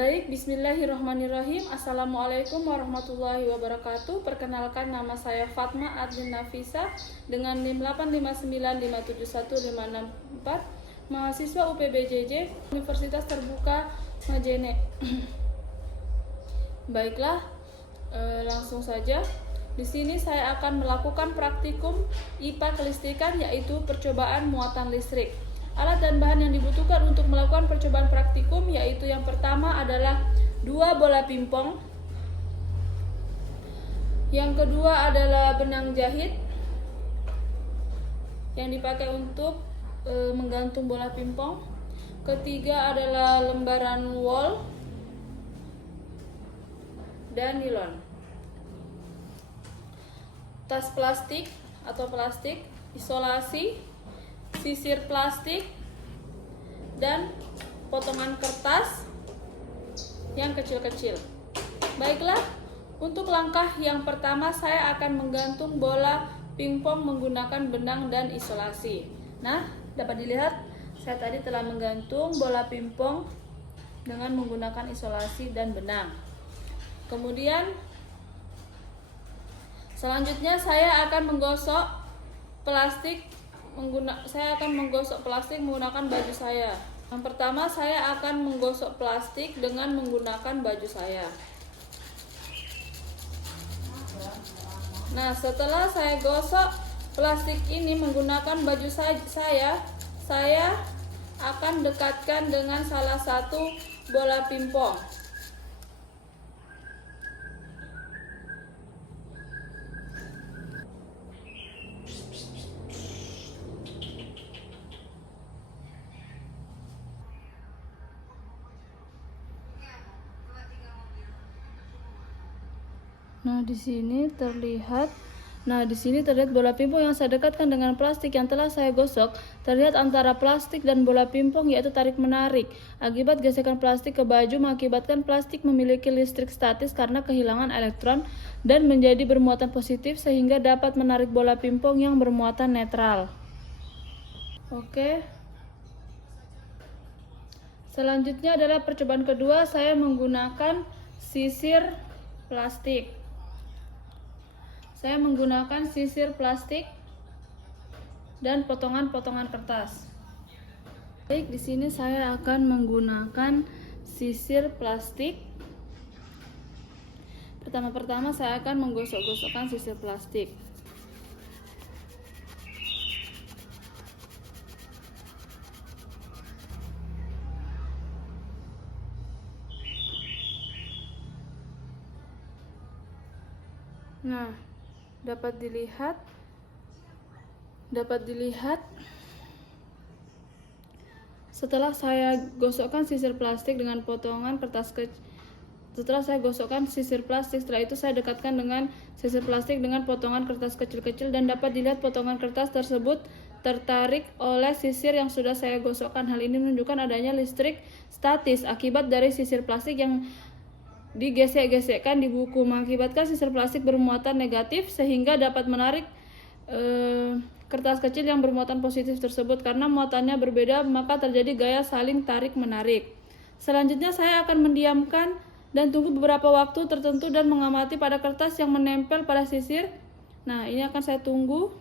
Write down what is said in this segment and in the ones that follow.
Baik, bismillahirrahmanirrahim. Assalamualaikum warahmatullahi wabarakatuh. Perkenalkan, nama saya Fatma Adlin Nafisa dengan NIM 859571564, mahasiswa UPBJJ Universitas Terbuka Majene. Baiklah, langsung saja. Di sini saya akan melakukan praktikum IPA kelistrikan, yaitu percobaan muatan listrik. Alat dan bahan yang dibutuhkan untuk melakukan percobaan praktikum yaitu yang pertama adalah 2 bola pingpong, yang kedua adalah benang jahit yang dipakai untuk menggantung bola pingpong, ketiga adalah lembaran wol dan nilon, tas plastik atau plastik, isolasi, sisir plastik, dan potongan kertas yang kecil-kecil. Baiklah, untuk langkah yang pertama saya akan menggantung bola pingpong menggunakan benang dan isolasi. Nah, dapat dilihat saya tadi telah menggantung bola pingpong dengan menggunakan isolasi dan benang. Kemudian selanjutnya saya akan menggosok plastik menggunakan baju saya. Yang pertama saya akan menggosok plastik dengan menggunakan baju saya. Nah, setelah saya gosok plastik ini menggunakan baju saya akan dekatkan dengan salah satu bola pingpong. Nah, di sini terlihat bola pingpong yang saya dekatkan dengan plastik yang telah saya gosok. Terlihat antara plastik dan bola pingpong yaitu tarik-menarik. Akibat gesekan plastik ke baju mengakibatkan plastik memiliki listrik statis karena kehilangan elektron dan menjadi bermuatan positif sehingga dapat menarik bola pingpong yang bermuatan netral. Oke. Selanjutnya adalah percobaan kedua, saya menggunakan sisir plastik. Saya menggunakan sisir plastik dan potongan-potongan kertas. Baik, di sini saya akan menggunakan sisir plastik. Pertama-tama saya akan menggosok-gosokkan sisir plastik. Nah, dapat dilihat setelah saya gosokkan sisir plastik dengan potongan kertas kecil. Setelah itu saya dekatkan dengan sisir plastik dengan potongan kertas kecil-kecil dan dapat dilihat potongan kertas tersebut tertarik oleh sisir yang sudah saya gosokkan. Hal ini menunjukkan adanya listrik statis akibat dari sisir plastik yang digesek-gesekkan di buku, mengakibatkan sisir plastik bermuatan negatif sehingga dapat menarik kertas kecil yang bermuatan positif tersebut. Karena muatannya berbeda, maka terjadi gaya saling tarik-menarik. Selanjutnya saya akan mendiamkan dan tunggu beberapa waktu tertentu dan mengamati pada kertas yang menempel pada sisir. Nah, ini akan saya tunggu.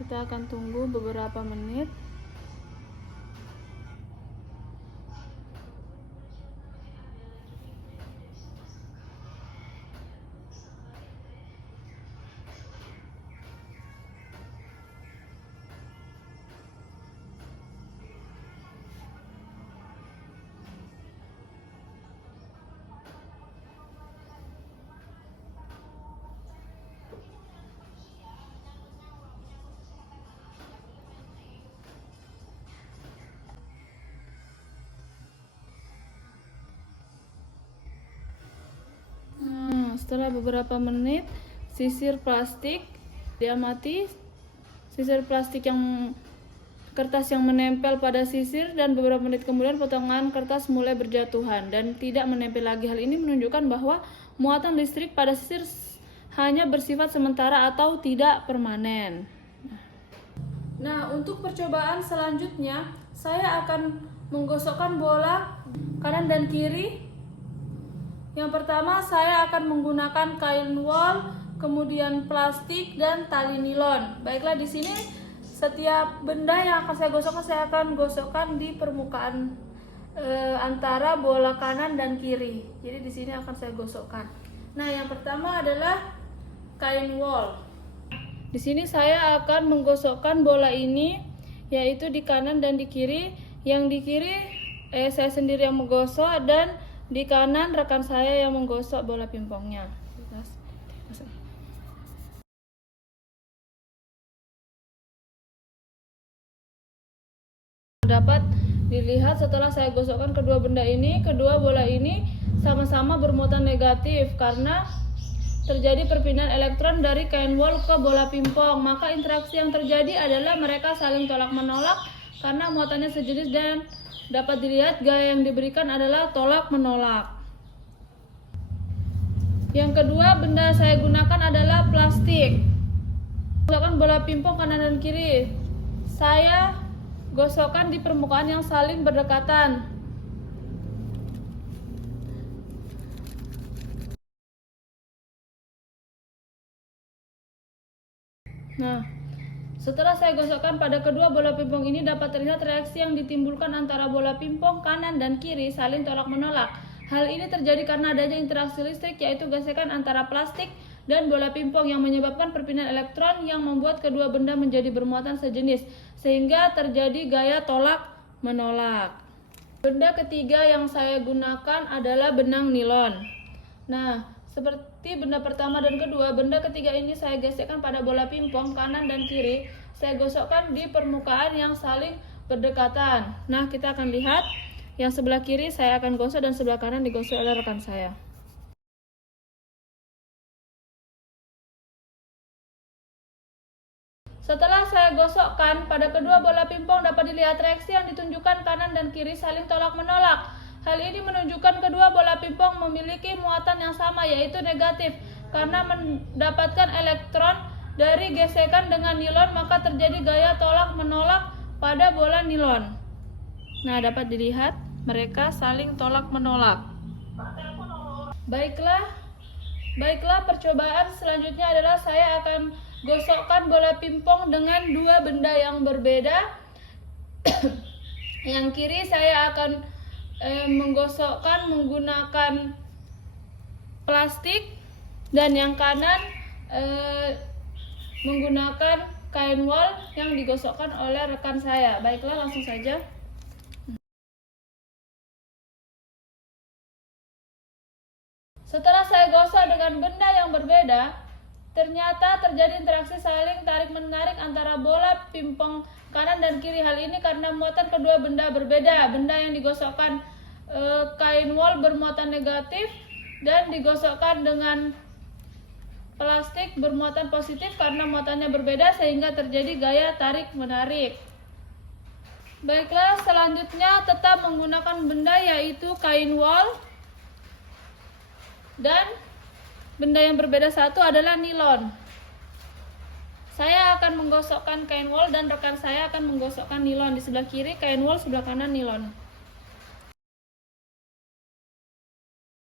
Kita akan tunggu beberapa menit. Setelah beberapa menit, sisir plastik diamati, kertas yang menempel pada sisir, dan beberapa menit kemudian potongan kertas mulai berjatuhan dan tidak menempel lagi. Hal ini menunjukkan bahwa muatan listrik pada sisir hanya bersifat sementara atau tidak permanen. Nah, untuk percobaan selanjutnya saya akan menggosokkan bola kanan dan kiri. Yang pertama saya akan menggunakan kain wol, kemudian plastik dan tali nilon. Baiklah, di sini setiap benda yang akan saya gosokkan, saya akan gosokkan di permukaan antara bola kanan dan kiri. Jadi di sini akan saya gosokkan. Nah, yang pertama adalah kain wol. Di sini saya akan menggosokkan bola ini, yaitu di kanan dan di kiri. Yang di kiri saya sendiri yang menggosok, dan di kanan rekan saya yang menggosok bola pingpongnya. Dapat dilihat setelah saya gosokkan kedua benda ini, kedua bola ini sama-sama bermuatan negatif karena terjadi perpindahan elektron dari kain wol ke bola pingpong. Maka interaksi yang terjadi adalah mereka saling tolak menolak karena muatannya sejenis, dan dapat dilihat gaya yang diberikan adalah tolak menolak. Yang kedua benda saya gunakan adalah plastik. Gosokkan bola pingpong kanan dan kiri. Saya gosokkan di permukaan yang saling berdekatan. Nah, setelah saya gosokkan pada kedua bola pingpong ini, dapat terlihat reaksi yang ditimbulkan antara bola pingpong kanan dan kiri saling tolak menolak. Hal ini terjadi karena adanya interaksi listrik, yaitu gesekan antara plastik dan bola pingpong yang menyebabkan perpindahan elektron yang membuat kedua benda menjadi bermuatan sejenis, sehingga terjadi gaya tolak menolak. Benda ketiga yang saya gunakan adalah benang nilon. Nah, seperti benda pertama dan kedua, benda ketiga ini saya gesekkan pada bola pingpong kanan dan kiri. Saya gosokkan di permukaan yang saling berdekatan. Nah, kita akan lihat yang sebelah kiri saya akan gosok dan sebelah kanan digosok oleh rekan saya. Setelah saya gosokkan pada kedua bola pingpong, dapat dilihat reaksi yang ditunjukkan kanan dan kiri saling tolak menolak. Hal ini menunjukkan kedua bola pingpong memiliki muatan yang sama, yaitu negatif. Karena mendapatkan elektron dari gesekan dengan nilon, maka terjadi gaya tolak menolak pada bola nilon. Nah, dapat dilihat mereka saling tolak menolak. Baiklah, percobaan selanjutnya adalah saya akan gosokkan bola pingpong dengan dua benda yang berbeda. Yang kiri saya akan menggosokkan menggunakan plastik, dan yang kanan menggunakan kain wol yang digosokkan oleh rekan saya. Baiklah, langsung saja. Setelah saya gosok dengan benda yang berbeda, ternyata terjadi interaksi saling tarik-menarik antara bola pingpong kanan dan kiri. Hal ini karena muatan kedua benda berbeda. Benda yang digosokkan kain wol bermuatan negatif, dan digosokkan dengan plastik bermuatan positif karena muatannya berbeda, sehingga terjadi gaya tarik-menarik. Baiklah, selanjutnya tetap menggunakan benda, yaitu kain wol, dan benda yang berbeda satu adalah nilon. Saya akan menggosokkan kain wol dan rekan saya akan menggosokkan nilon. Di sebelah kiri kain wol, sebelah kanan nilon.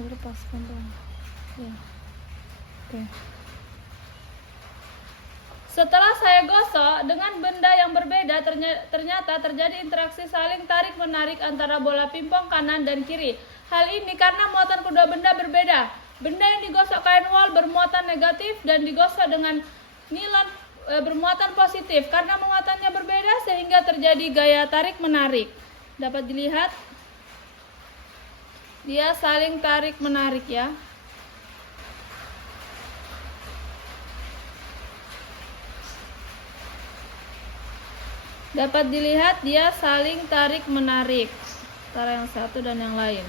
Lepaskan dong. Ya. Oke. Setelah saya gosok dengan benda yang berbeda, ternyata terjadi interaksi saling tarik-menarik antara bola pingpong kanan dan kiri. Hal ini karena muatan kedua benda berbeda. Benda yang digosok kain wol bermuatan negatif, dan digosok dengan nilon bermuatan positif. Karena muatannya berbeda, sehingga terjadi gaya tarik-menarik. Dapat dilihat, dia saling tarik-menarik ya. Dapat dilihat dia saling tarik-menarik antara yang satu dan yang lain.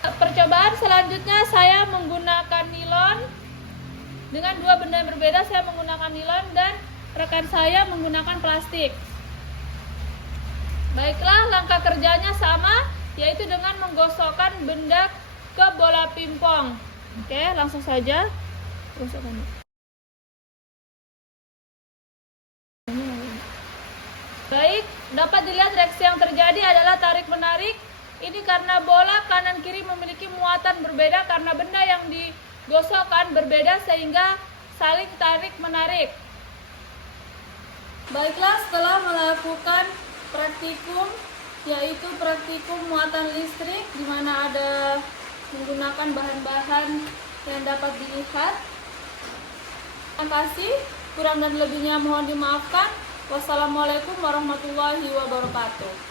Percobaan selanjutnya saya menggunakan nilon. Dengan dua benda yang berbeda, saya menggunakan nilon dan rekan saya menggunakan plastik. Baiklah, langkah kerjanya sama, yaitu dengan menggosokkan benda ke bola pingpong. Oke, langsung saja gosokkan. Baik, dapat dilihat reaksi yang terjadi adalah memiliki muatan berbeda karena benda yang digosokkan berbeda sehingga saling tarik-menarik. Baiklah, setelah melakukan praktikum, yaitu praktikum muatan listrik, di mana ada menggunakan bahan-bahan yang dapat dilihat. Terima kasih, kurang dan lebihnya mohon dimaafkan. Wassalamualaikum warahmatullahi wabarakatuh.